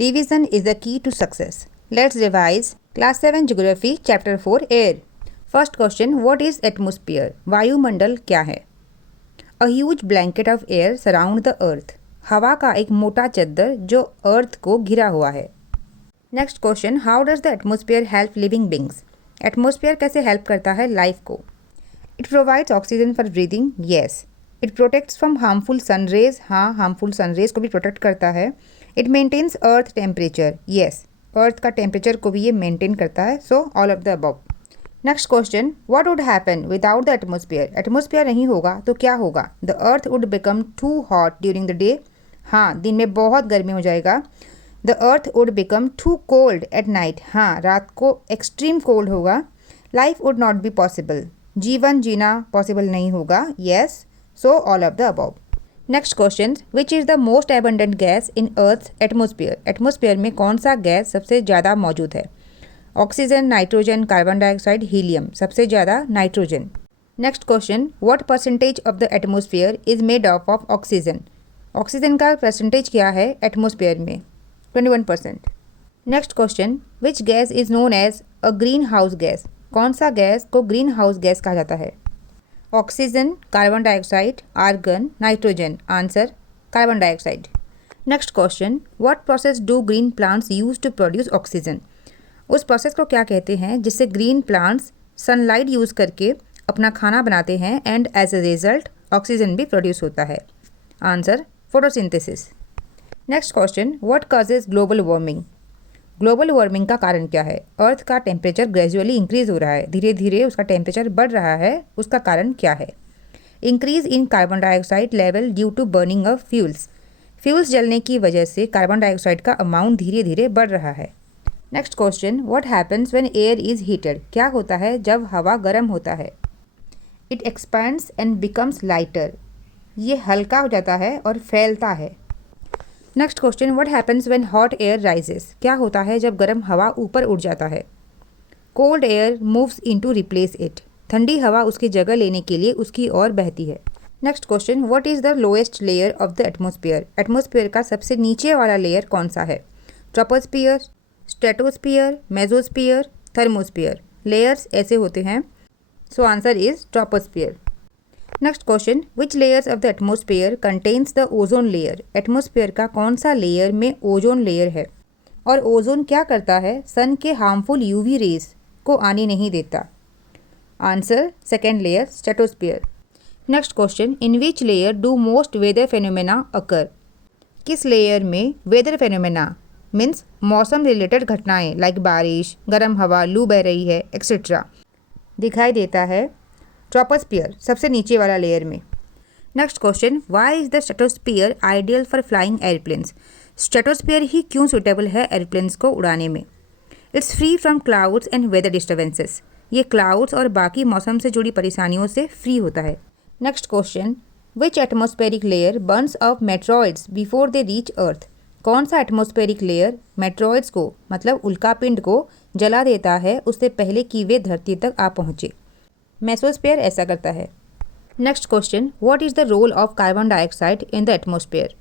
Revision is the key to success. Let's revise. Class 7 Geography Chapter 4 Air. First question, what is atmosphere? वायुमंडल क्या है? A huge blanket of air surround the earth. हवा का एक मोटा चद्दर जो अर्थ को घिरा हुआ है. Next question, how does the atmosphere help living beings? Atmosphere कैसे हेल्प करता है लाइफ को? It provides oxygen for breathing. Yes. It protects from harmful sun rays. हाँ, harmful sun rays को भी प्रोटेक्ट करता है. It maintains earth temperature. Yes. अर्थ का टेम्परेचर को भी ये मेंटेन करता है. So all of the above. Next question. What would happen without the atmosphere? Atmosphere नहीं होगा तो क्या होगा? The earth would become too hot during the day. हाँ, दिन में बहुत गर्मी हो जाएगा. The earth would become too cold at night. हाँ, रात को एक्सट्रीम कोल्ड होगा. Life would not be possible. जीवन जीना पॉसिबल नहीं होगा. Yes. So all of the above. Next question. Which is the most abundant gas in Earth's atmosphere? Atmosphere में कौन सा गैस सबसे ज़्यादा मौजूद है? Oxygen, nitrogen, carbon dioxide, helium. सबसे ज़्यादा nitrogen. Next question. What percentage of the atmosphere is made up of oxygen? Oxygen का परसेंटेज क्या है एटमोस्फेयर में? 21%. Next question. Which gas is known as a greenhouse gas? कौन सा gas को green house gas कहा जाता है? Oxygen, carbon dioxide, argon, nitrogen. Answer carbon dioxide. Next question. What process do green plants use to produce oxygen? उस process को क्या कहते हैं जिससे ग्रीन प्लांट्स सनलाइट यूज़ करके अपना खाना बनाते हैं and as a result oxygen भी प्रोड्यूस होता है? Answer photosynthesis. Next question. What causes global warming? Global warming का कारण क्या है? अर्थ का टेम्परेचर ग्रेजुअली इंक्रीज हो रहा है, धीरे धीरे उसका टेम्परेचर बढ़ रहा है. उसका कारण क्या है? Increase in carbon dioxide level due to burning of fuels. Fuels जलने की वजह से कार्बन डाइऑक्साइड का अमाउंट धीरे धीरे बढ़ रहा है. Next question. What happens when air is heated? क्या होता है जब हवा गर्म होता है? It expands and becomes lighter. ये हल्का हो जाता है और फैलता है. Next question. What happens when hot air rises? क्या होता है जब गर्म हवा ऊपर उठ जाता है? Cold air moves into replace it. ठंडी हवा उसकी जगह लेने के लिए उसकी ओर बहती है. Next question. What is the lowest layer of the atmosphere? Atmosphere का सबसे नीचे वाला लेयर कौन सा है? Troposphere, stratosphere, mesosphere, thermosphere. Layers ऐसे होते हैं. So answer is troposphere. Next question. Which layers of the atmosphere contains the ozone layer? Atmosphere का कौन सा लेयर में ओजोन लेयर है? और ओजोन क्या करता है? सन के हार्मफुल यूवी रेज को आने नहीं देता. Answer second layer, stratosphere. Next question. In which layer do most weather phenomena occur? किस लेयर में वेदर फेनोमेना मीन्स मौसम रिलेटेड घटनाएं लाइक बारिश, गर्म हवा, लू बह रही है एक्सेट्रा दिखाई देता है? ट्रोपोस्फियर, सबसे नीचे वाला लेयर में. Next question. Why is the stratosphere ideal for flying airplanes? Stratosphere ही क्यों सुटेबल है एयरप्लेन्स को उड़ाने में? It's free from clouds and weather disturbances. ये क्लाउड्स और बाकी मौसम से जुड़ी परेशानियों से फ्री होता है. Next question. Which atmospheric layer Burns of meteoroids before they reach अर्थ? कौन सा एटमोस्फेरिक लेयर मेट्रॉइड्स को मतलब उल्कापिंड को जला देता है उससे पहले कि वे धरती तक आ पहुँचे? मेसोस्फीयर ऐसा करता है. Next question. What is the role of carbon dioxide in the atmosphere?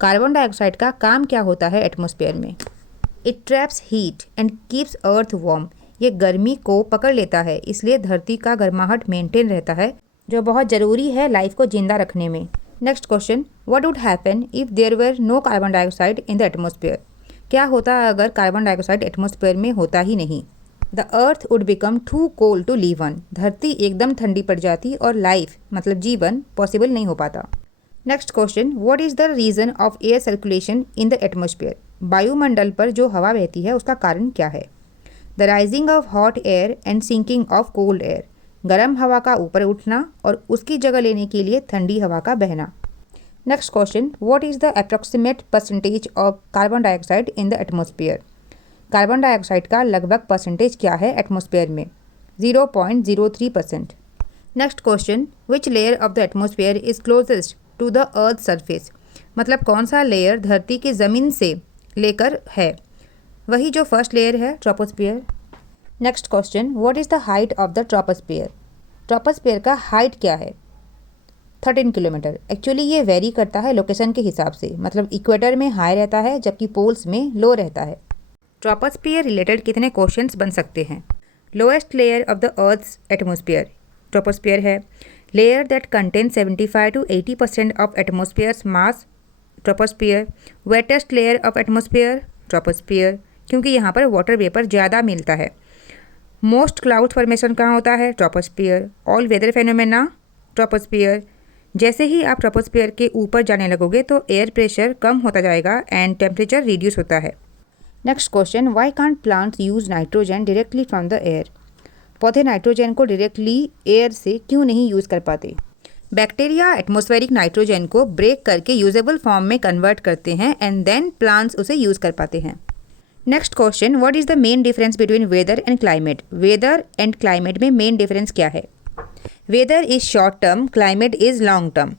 Carbon dioxide का काम क्या होता है एटमोस्फेयर में? It traps heat and keeps earth warm. ये गर्मी को पकड़ लेता है इसलिए धरती का गर्माहट मेंटेन रहता है जो बहुत ज़रूरी है लाइफ को जिंदा रखने में. Next question. What would happen if there were no carbon dioxide in the atmosphere? क्या होता अगर कार्बन डाइऑक्साइड एटमोस्फेयर में होता ही नहीं? The earth would become too cold to live on. धरती एकदम ठंडी पड़ जाती और लाइफ मतलब जीवन पॉसिबल नहीं हो पाता. Next question. What is the reason of air circulation in the atmosphere? वायुमंडल पर जो हवा बहती है उसका कारण क्या है? The rising of hot air and sinking of cold air. गर्म हवा का ऊपर उठना और उसकी जगह लेने के लिए ठंडी हवा का बहना. Next question. What is the approximate percentage of carbon dioxide in the atmosphere? Carbon dioxide का लगभग परसेंटेज क्या है एटमोस्फेयर में? 0.03%. Next question. Which layer of the atmosphere is closest to the earth surface? मतलब कौन सा लेयर धरती की ज़मीन से लेकर है? वही जो फर्स्ट लेयर है, troposphere. Next question. What is the height of the troposphere? Troposphere का हाइट क्या है? 13 किलोमीटर। एक्चुअली ये वेरी करता है लोकेशन के हिसाब से, मतलब इक्वेटर में हाई रहता है जबकि पोल्स में लो रहता है। ट्रोपोस्फियर रिलेटेड कितने क्वेश्चंस बन सकते हैं? Lowest layer of the earth's atmosphere troposphere है। Layer that contain 75 to 80% of atmosphere's mass troposphere. Wettest layer of atmosphere troposphere, क्योंकि यहाँ पर वाटर वेपर ज़्यादा मिलता है। मोस्ट क्लाउड फॉर्मेशन कहाँ होता है? Troposphere. All weather phenomena troposphere. जैसे ही आप ट्रोपोस्फियर के ऊपर जाने लगोगे तो एयर प्रेशर कम होता जाएगा एंड टेम्परेचर रिड्यूस होता है। Next question, why can't plants use nitrogen directly from the air? पौधे नाइट्रोजन को डायरेक्टली एयर से क्यों नहीं यूज़ कर पाते? बैक्टीरिया एटमॉस्फेरिक नाइट्रोजन को ब्रेक करके यूजेबल फॉर्म में कन्वर्ट करते हैं एंड देन प्लांट्स उसे यूज़ कर पाते हैं। Next question, what is the main difference between weather and climate? Weather and climate में मेन डिफरेंस क्या है? Weather is short term, climate is long term.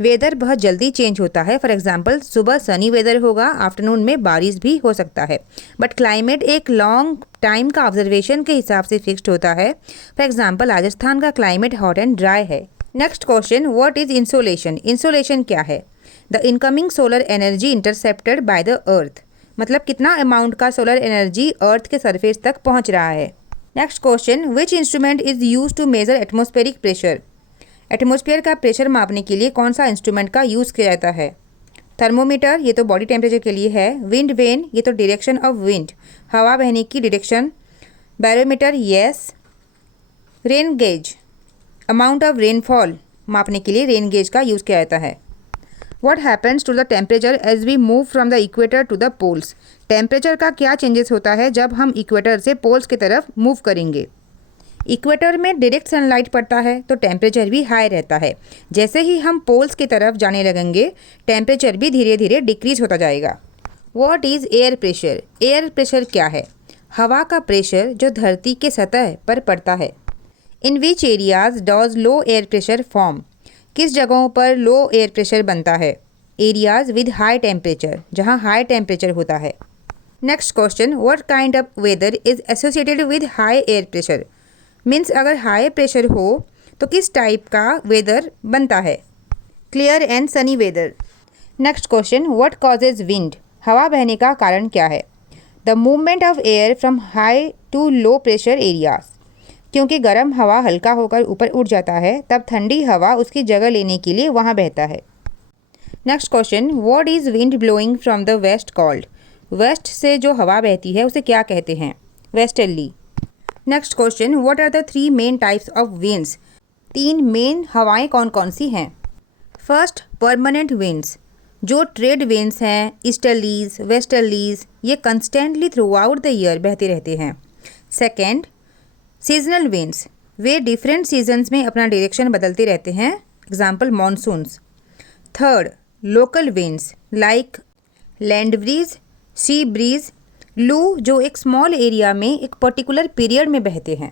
Weather बहुत जल्दी चेंज होता है। फॉर एग्जांपल सुबह सनी वेदर होगा, आफ्टरनून में बारिश भी हो सकता है। बट क्लाइमेट एक लॉन्ग टाइम का ऑब्जर्वेशन के हिसाब से फिक्स्ड होता है। फॉर एग्जांपल राजस्थान का क्लाइमेट हॉट एंड ड्राई है। Next question, what is insolation? Insolation क्या है? The incoming solar energy intercepted by the earth, मतलब कितना अमाउंट का सोलर एनर्जी अर्थ के सरफेस तक पहुंच रहा है। Next question, which instrument is used to measure atmospheric pressure? Atmosphere का प्रेशर मापने के लिए कौन सा इंस्ट्रूमेंट का यूज़ किया जाता है? थर्मोमीटर, ये तो बॉडी टेम्परेचर के लिए है। विंड वेन, ये तो डायरेक्शन ऑफ विंड, हवा बहने की direction. Barometer, yes. Rain gauge, amount of rainfall मापने के लिए रेन गेज का यूज़ किया जाता है। What happens to the temperature as we move from the equator to the poles? Temperature का क्या चेंजेस होता है जब हम इक्वेटर से पोल्स की तरफ मूव करेंगे? इक्वेटर में डायरेक्ट सनलाइट पड़ता है तो टेम्परेचर भी हाई रहता है। जैसे ही हम पोल्स की तरफ जाने लगेंगे टेम्परेचर भी धीरे धीरे डिक्रीज होता जाएगा। What is air pressure? Air pressure क्या है? हवा का प्रेशर जो धरती के सतह पर पड़ता है। In which areas does low air pressure form? किस जगहों पर लो एयर प्रेशर बनता है? एरियाज विद हाई टेम्परेचर, जहाँ हाई टेम्परेचर होता है। Next question, what kind of weather is associated with high air pressure? Means अगर हाई प्रेशर हो तो किस टाइप का वेदर बनता है? Clear and sunny weather. Next question, what causes wind? हवा बहने का कारण क्या है? The movement of air from high to low pressure areas, क्योंकि गर्म हवा हल्का होकर ऊपर उठ जाता है तब ठंडी हवा उसकी जगह लेने के लिए वहाँ बहता है। Next question, what is wind blowing from the west called? West से जो हवा बहती है उसे क्या कहते हैं? Westerly. Next question, what are the 3 main types of winds? 3 main हवाएं कौन कौन सी हैं? फर्स्ट, परमानेंट विंड्स, जो ट्रेड विंड्स हैं, ईस्टर्लीज, वेस्टर्लीज, ये constantly throughout the year बहते रहते हैं। सेकेंड, सीजनल विंड्स, वे डिफरेंट सीजन्स में अपना डायरेक्शन बदलते रहते हैं, example monsoons. Third, local winds like land breeze, sea breeze, लू, जो एक स्मॉल एरिया में एक पर्टिकुलर पीरियड में बहते हैं।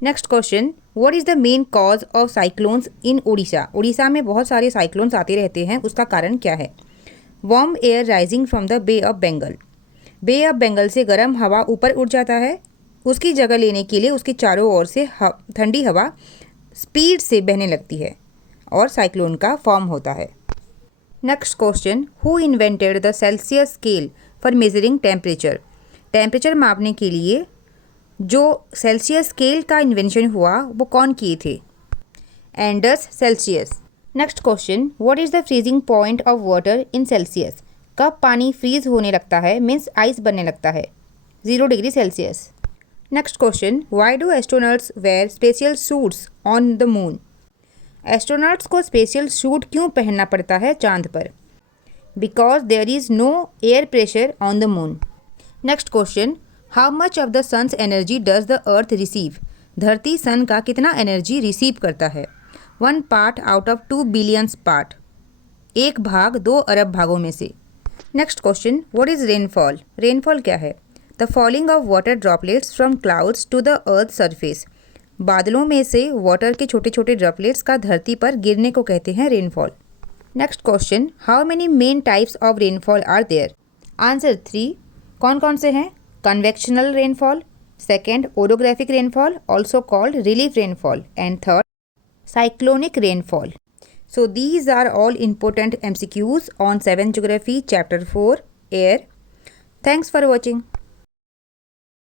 Next question, what is the main cause of cyclones in Orissa? Orissa में बहुत सारे साइक्लोन्स आते रहते हैं, उसका कारण क्या है? Warm air rising from the bay of Bengal, bay of Bengal से गर्म हवा ऊपर उठ जाता है, उसकी जगह लेने के लिए उसके चारों ओर से ठंडी हवा स्पीड से बहने लगती है और साइक्लोन का फॉर्म होता है। Next question, who invented the Celsius scale for measuring temperature? Temperature मापने के लिए जो सेल्सियस स्केल का इन्वेंशन हुआ वो कौन किए थे? Anders Celsius. Next question, what is the freezing point of water in Celsius? कब पानी फ्रीज होने लगता है, मीन्स आइस बनने लगता है? 0 degree Celsius. Next question, why do astronauts wear special suits on the moon? Astronauts को स्पेशल सूट क्यों पहनना पड़ता है चांद पर? Because there is no air pressure on the moon. Next question, how much of the sun's energy does the earth receive? धरती sun का कितना एनर्जी रिसीव करता है? 1 part out of 2 billions part, 1 भाग 2 अरब भागों में से। Next question, what is rainfall? Rainfall क्या है? The falling of water droplets from clouds to the earth surface, बादलों में से वाटर के छोटे छोटे ड्रॉपलेट्स का धरती पर गिरने को कहते हैं rainfall. Next question, how many main types of rainfall are there? Answer 3। कौन कौन से हैं? Convectional rainfall, second orographic rainfall also called relief rainfall, and third cyclonic rainfall. So these are all important MCQs on 7th Geography Chapter 4 Air. Thanks for watching.